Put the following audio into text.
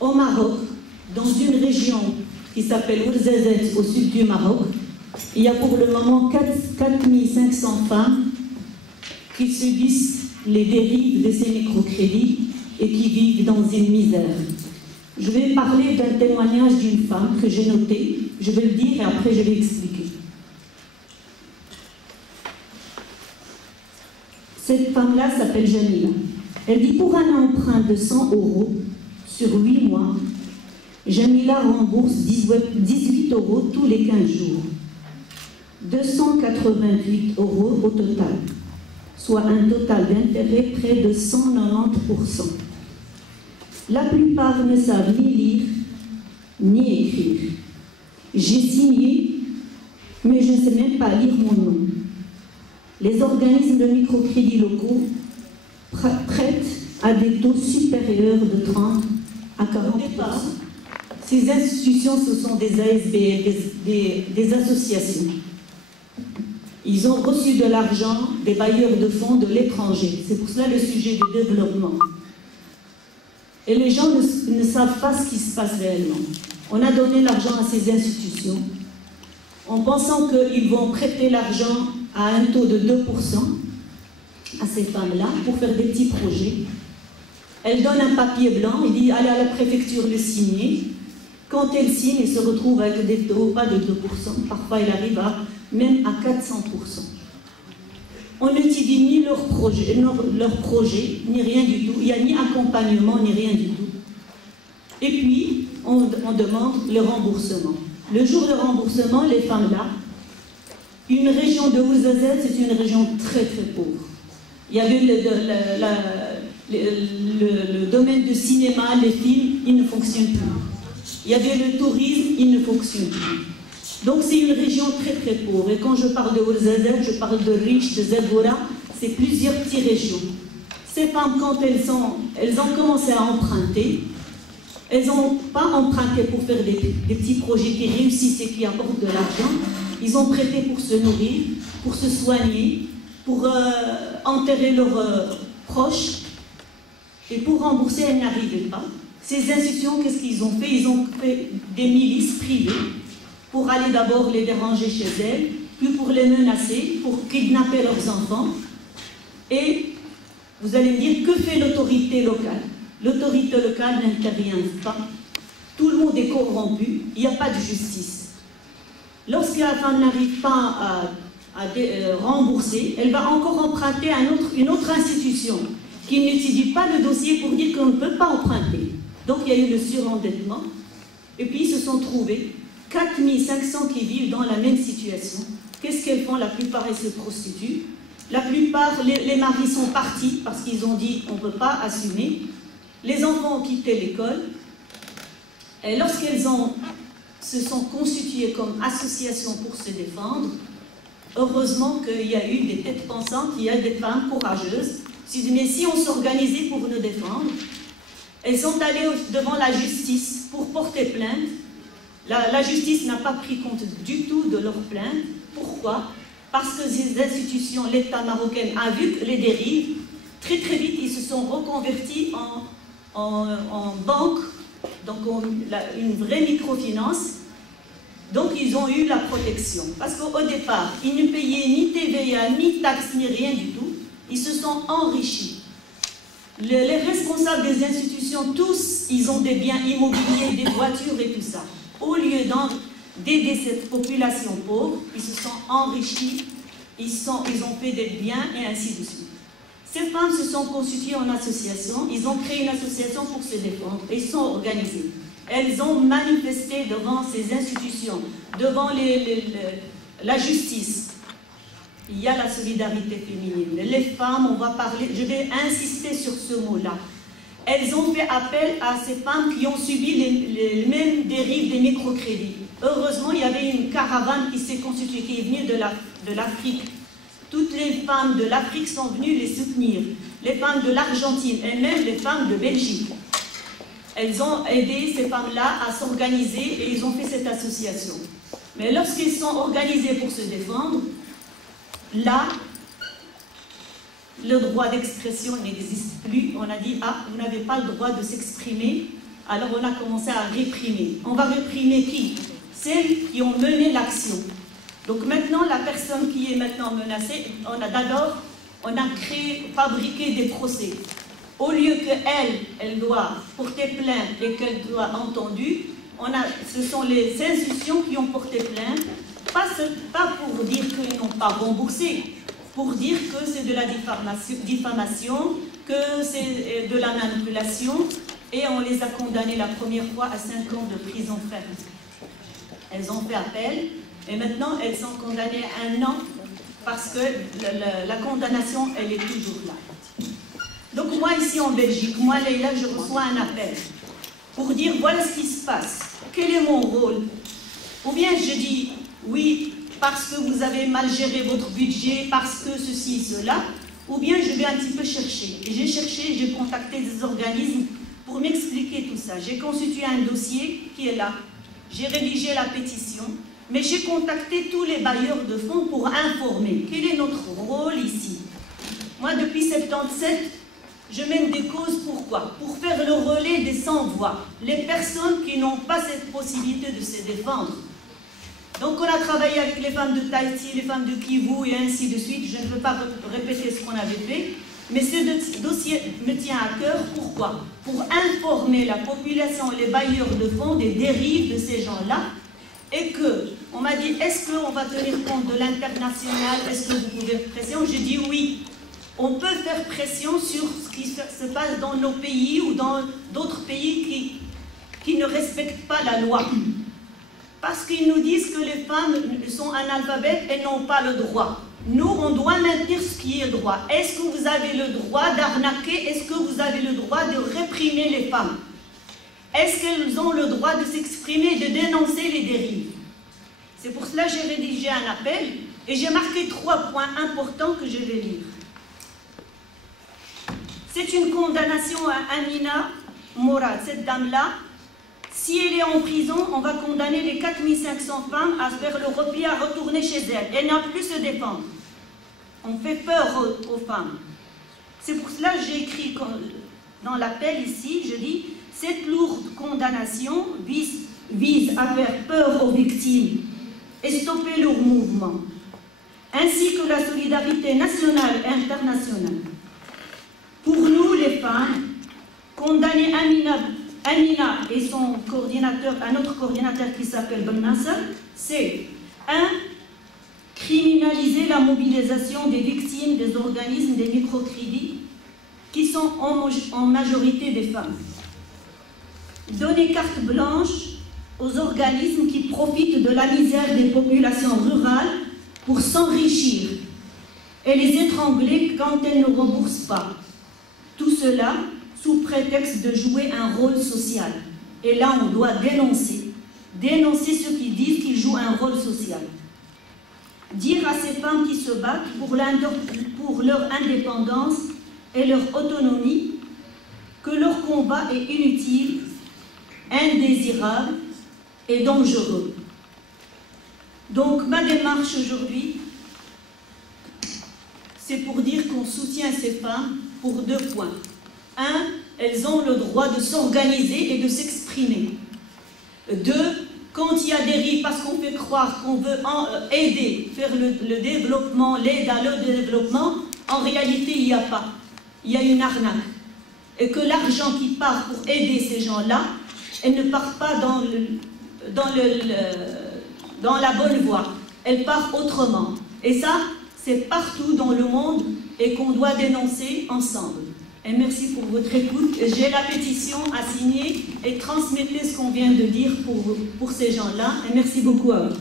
Au Maroc, dans une région qui s'appelle Ouarzazate, au sud du Maroc, il y a pour le moment 4500 femmes qui subissent les dérives de ces microcrédits et qui vivent dans une misère. Je vais parler d'un témoignage d'une femme que j'ai noté, je vais le dire et après je vais expliquer. Cette femme-là s'appelle Jamila. Elle dit pour un emprunt de 100 € sur 8 mois, Jamila rembourse 18 € tous les 15 jours. 288 € au total, soit un total d'intérêt près de 190%. La plupart ne savent ni lire ni écrire. J'ai signé, mais je ne sais même pas lire mon nom. Les organismes de microcrédit locaux prêtent à des taux supérieurs de 30 à 40%. Ces institutions, ce sont des ASBL, des associations. Ils ont reçu de l'argent des bailleurs de fonds de l'étranger. C'est pour cela le sujet du développement. Et les gens ne savent pas ce qui se passe réellement. On a donné l'argent à ces institutions en pensant qu'ils vont prêter l'argent à un taux de 2% à ces femmes-là pour faire des petits projets. Elles donnent un papier blanc, ils disent allez à la préfecture le signer. Quand elles signent, elles se retrouvent avec des taux pas de 2%, parfois elles arrivent même à 400%. On n'étudie ni leur projet, ni rien du tout. Il n'y a ni accompagnement, ni rien du tout. Et puis, on demande le remboursement. Le jour de remboursement, les femmes-là, une région de Ouarzazate, c'est une région très très pauvre. Il y avait le domaine du cinéma, les films, il ne fonctionne plus. Il y avait le tourisme, il ne fonctionne plus. Donc c'est une région très très pauvre. Et quand je parle de Ouarzazate, je parle de Rich, de Zagora, c'est plusieurs petites régions. Ces femmes, quand elles ont commencé à emprunter, elles n'ont pas emprunté pour faire des petits projets qui réussissent et qui apportent de l'argent. Ils ont prêté pour se nourrir, pour se soigner, pour enterrer leurs proches. Et pour rembourser, elles n'arrivaient pas. Ces institutions, qu'est-ce qu'ils ont fait? Ils ont fait des milices privées pour aller d'abord les déranger chez elles, puis pour les menacer, pour kidnapper leurs enfants. Et vous allez me dire, que fait l'autorité locale? L'autorité locale n'intervient pas. Tout le monde est corrompu, il n'y a pas de justice. Lorsque la femme n'arrive pas à rembourser, elle va encore emprunter à une autre institution qui n'étudie pas le dossier pour dire qu'on ne peut pas emprunter. Donc il y a eu le surendettement. Et puis ils se sont trouvés 4500 qui vivent dans la même situation. Qu'est-ce qu'elles font? La plupart, elles se prostituent. La plupart, les maris sont partis parce qu'ils ont dit on ne peut pas assumer. Les enfants ont quitté l'école. Et lorsqu'elles se sont constituées comme association pour se défendre, heureusement qu'il y a eu des têtes pensantes, il y a des femmes courageuses. Mais si on s'organisait pour nous défendre, elles sont allées devant la justice pour porter plainte. La justice n'a pas pris compte du tout de leurs plaintes. Pourquoi? Parce que ces institutions, l'État marocain a vu les dérives. Très très vite, ils se sont reconvertis en banque, donc une vraie microfinance. Donc ils ont eu la protection. Parce qu'au départ, ils ne payaient ni TVA, ni taxes, ni rien du tout. Ils se sont enrichis. Les responsables des institutions, tous, ils ont des biens immobiliers, des voitures et tout ça. Au lieu d'aider cette population pauvre, ils se sont enrichis, ils ont fait des biens et ainsi de suite. Ces femmes se sont constituées en association, ils ont créé une association pour se défendre et ils sont organisées. Elles ont manifesté devant ces institutions, devant la justice. Il y a la solidarité féminine. Les femmes, on va parler, je vais insister sur ce mot-là. Elles ont fait appel à ces femmes qui ont subi les mêmes dérives des microcrédits. Heureusement, il y avait une caravane qui s'est constituée, qui est venue de l'Afrique. Toutes les femmes de l'Afrique sont venues les soutenir. Les femmes de l'Argentine et même les femmes de Belgique. Elles ont aidé ces femmes-là à s'organiser et ils ont fait cette association. Mais lorsqu'ils sont organisés pour se défendre, là, le droit d'expression n'existe plus. On a dit, ah, vous n'avez pas le droit de s'exprimer Alors on a commencé à réprimer. On va réprimer qui? Celles qui ont mené l'action. Donc maintenant, la personne qui est maintenant menacée, on a fabriqué des procès. Au lieu qu'elle doit porter plainte et qu'elle doit entendue, ce sont les institutions qui ont porté plainte, pas pour dire qu'ils n'ont pas remboursé, pour dire que c'est de la diffamation, que c'est de la manipulation, et on les a condamnées la première fois à 5 ans de prison ferme. Elles ont fait appel, et maintenant elles sont condamnées à 1 an, parce que la condamnation, elle est toujours là. Donc moi, ici en Belgique, moi, Leïla, je reçois un appel pour dire, voilà ce qui se passe. Quel est mon rôle? Ou bien je dis, oui, parce que vous avez mal géré votre budget, parce que ceci, cela, ou bien je vais un petit peu chercher. Et j'ai cherché, j'ai contacté des organismes pour m'expliquer tout ça. J'ai constitué un dossier qui est là. J'ai rédigé la pétition, mais j'ai contacté tous les bailleurs de fonds pour informer. Quel est notre rôle ici? Moi, depuis 1977, je mène des causes, pourquoi? Pour faire le relais des sans-voix, les personnes qui n'ont pas cette possibilité de se défendre. Donc on a travaillé avec les femmes de Tahiti, les femmes de Kivu et ainsi de suite. Je ne veux pas répéter ce qu'on avait fait, mais ce dossier me tient à cœur. Pourquoi? Pour informer la population, les bailleurs de fonds des dérives de ces gens-là. Et que, on m'a dit, est-ce qu'on va tenir compte de l'international? Est-ce que vous pouvez faire pression? J'ai dit oui. On peut faire pression sur ce qui se passe dans nos pays ou dans d'autres pays qui ne respectent pas la loi. Parce qu'ils nous disent que les femmes sont analphabètes et n'ont pas le droit. Nous, on doit maintenir ce qui est droit. Est-ce que vous avez le droit d'arnaquer? Est-ce que vous avez le droit de réprimer les femmes? Est-ce qu'elles ont le droit de s'exprimer, de dénoncer les dérives? C'est pour cela que j'ai rédigé un appel et j'ai marqué 3 points importants que je vais lire. C'est une condamnation à Amina Morad, cette dame-là. Si elle est en prison, on va condamner les 4500 femmes à faire le repli, à retourner chez elles. Elle n'a plus se défendre. On fait peur aux femmes. C'est pour cela que j'ai écrit dans l'appel ici, je dis, cette lourde condamnation vise à faire peur aux victimes et stopper leur mouvement, ainsi que la solidarité nationale et internationale. Pour nous, les femmes, condamner Amina et son coordinateur, un autre coordinateur qui s'appelle Ben Nasser, c'est 1. Criminaliser la mobilisation des victimes des organismes des microcrédits qui sont en majorité des femmes. Donner carte blanche aux organismes qui profitent de la misère des populations rurales pour s'enrichir et les étrangler quand elles ne remboursent pas. Tout cela sous prétexte de jouer un rôle social. Et là, on doit dénoncer ceux qui disent qu'ils jouent un rôle social. Dire à ces femmes qui se battent pour leur indépendance et leur autonomie que leur combat est inutile, indésirable et dangereux. Donc, ma démarche aujourd'hui, c'est pour dire qu'on soutient ces femmes pour 2 points. 1, elles ont le droit de s'organiser et de s'exprimer. 2, quand il y a des dérives, parce qu'on fait croire qu'on veut aider, faire le développement, l'aide à le développement, en réalité, il n'y a pas. Il y a une arnaque. Et que l'argent qui part pour aider ces gens-là, elle ne part pas dans la bonne voie. Elle part autrement. Et ça, c'est partout dans le monde et qu'on doit dénoncer ensemble. Et merci pour votre écoute. J'ai la pétition à signer et transmettez ce qu'on vient de dire pour ces gens-là. Et merci beaucoup à vous.